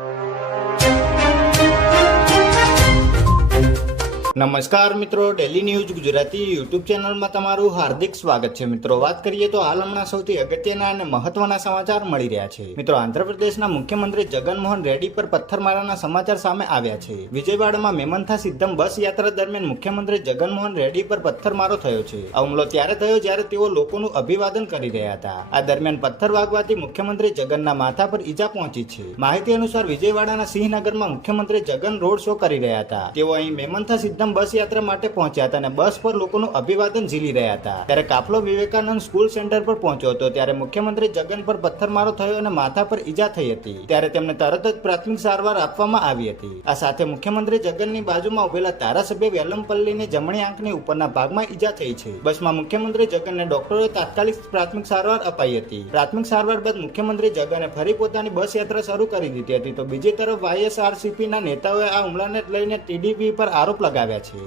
you. નમસ્કાર મિત્રો daily news Gujarati YouTube ચેનલમાં તમારું હાર્દિક સ્વાગત છે. મિત્રો, વાત કરીએ તો હાલ હમણાં સૌથી અગત્યના અને મહત્વના સમાચાર મળી રહ્યા છે. મિત્રો, આંધ્રપ્રદેશના મુખ્યમંત્રી જગનમોહન રેડ્ડી પર પથ્થરમારાના સમાચાર સામે આવ્યા છે. વિજયવાડામાં મેમંથા સિદ્ધમ બસ યાત્રા દરમિયાન મુખ્યમંત્રી જગનમોહન રેડ્ડી પર પથ્થરમારો થયો છે. આ હુમલો ત્યારે થયો જ્યારે તેઓ લોકોનું અભિવાદન કરી રહ્યા હતા. આ દરમિયાન પથ્થર વાગવાથી મુખ્યમંત્રી જગનના માથા પર ઈજા પહોંચી છે. માહિતી અનુસાર વિજયવાડાના સિંહનગરમાં મુખ્યમંત્રી જગન રોડ શો કરી રહ્યા હતા. તેઓ અહીં મેમંથા સિદ્ધમ બસ યાત્રા માટે પહોંચ્યા હતા અને બસ પર લોકોનું અભિવાદન ઝીલી રહ્યા હતા. ત્યારે કાફલો વિવેકાનંદ સ્કૂલ સેન્ટર પર પહોંચ્યો હતો. ત્યારે મુખ્યમંત્રી જગન પર પથ્થરમારો થયો અને માથા પર ઈજા થઈ હતી. ત્યારે તેમને તરત જ પ્રાથમિક સારવાર આપવામાં આવી હતી. આ સાથે મુખ્યમંત્રી જગનની બાજુમાં ઉભેલા ધારાસભ્ય વેલમપલ્લીની જમણી આંખની ઉપરના ભાગમાં ઈજા થઈ છે. બસમાં મુખ્યમંત્રી જગનને ડોક્ટરોએ તાત્કાલિક પ્રાથમિક સારવાર અપાઈ હતી. પ્રાથમિક સારવાર બાદ મુખ્યમંત્રી જગને ફરી પોતાની બસ યાત્રા શરૂ કરી દીધી હતી. તો બીજી તરફ વાયએસઆરસીપી ના નેતાઓએ આ હુમલાને લઈને ટીડીપી પર આરોપ લગાવ્યા છે